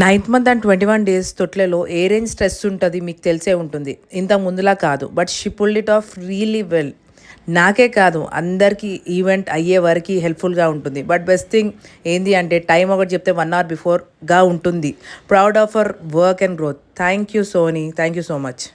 9th month and 21 days తొట్లలో A range stress ఉంటుంది మీకు తెలిసే ఉంటుంది. ఇంతకు ముందులా కాదు. But she pulled it of really well. నాకే కాదు అందరికీ ఈవెంట్ అయ్యే వరకు హెల్ప్ఫుల్గా ఉంటుంది. బట్ బెస్ట్ థింగ్ ఏంది అంటే టైం ఒకటి చెప్తే 1 hour బిఫోర్గా ఉంటుంది. Proud of our work and growth. Thank you Sony. Thank you so much.